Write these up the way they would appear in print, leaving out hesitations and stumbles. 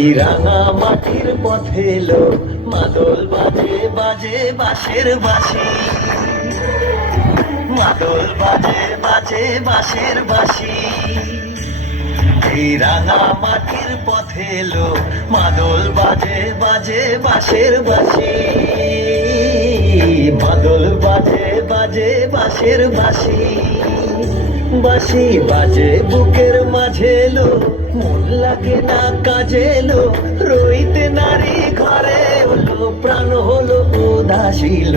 এই রাঙা মাটির পথে এলো মাদল বাজে বাজে বাঁশের বাঁশি, মাদল বাজে বাজে বাঁশের বাঁশি। এই রাঙা মাটির পথে এলো মাদল বাজে বাজে বাঁশের বাঁশি, মাদল বাজে বাজে বাঁশের বাঁশি। বাঁশি বাজে বুকের মাঝে এলো, মন লাগে না কাজে এলো, রইতে নারী ঘরে হলো, প্রাণ হলো উদাসীল।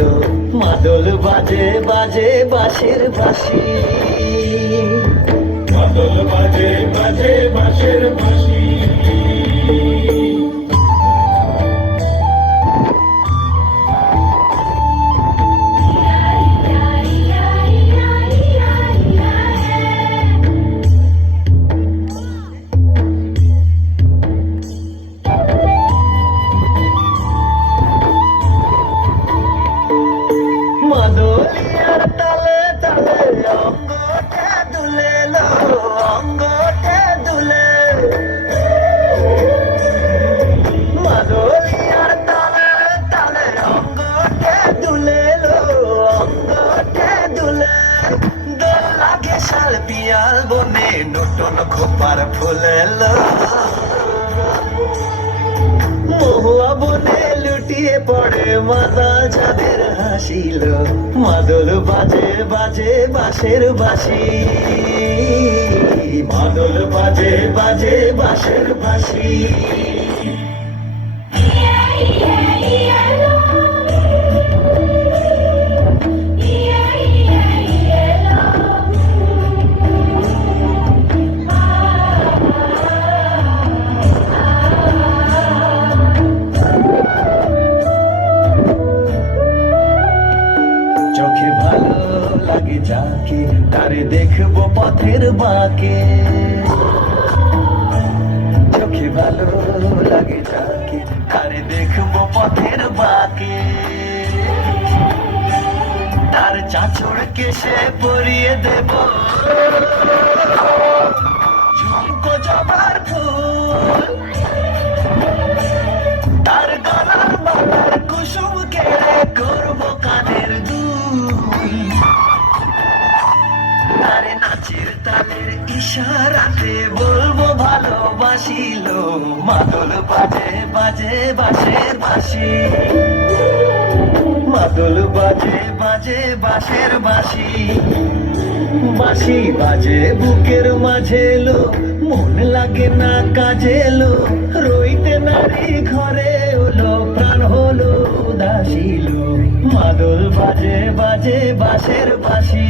মাদল বাজে বাজে বাঁশের বাঁশি, মাদল বাজে বাজে বাঁশের বাঁশি। মাদলিয়ার তালে তালে অঙ্গটা দুলে লো, অঙ্গটা দুলে। মাদলিয়ার তালে তালে অঙ্গটা দুলে লো, অঙ্গটা দুলে। দোল লাগে শাল পিয়াল বনে, নতুন খোপার ফুলে লো। মহুয়া বনে লুটিয়ে পড়ে মাতাল যাদের হাসিল। মাদল বাজে বাজে বাঁশের বাঁশি, মাদল বাজে বাজে বাঁশের বাঁশি। চোখে ভালো লাগে যাকে, তারে দেখবো পথের বাঁকে। চোখে ভালো লাগে যাকে, তারে দেখবো পথের বাঁকে। তার চাঁচড় কেশে পরিয়ে দেব ঝুমকো জবার ফুল, তার গলার মালার কুসুম কেড়ে করবো কানের দুল। তারে নাচের তালের ইশারাতে বলবো ভালোবাসিল। মাদল বাজে বাজে বাঁশের বাঁশি, মাদল বাজে বাজে বাঁশের বাঁশি। বাঁশি বাজে বুকের মাঝে এলো, মন লাগে না কাজে এলো, রইতে নারী ঘরে হলো, প্রাণ হলো উদাসীল। মাদল বাজে বাজে বাঁশের বাঁশি,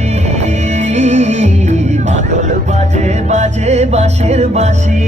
মাদল বাজে বাজে বাঁশের বাঁশি।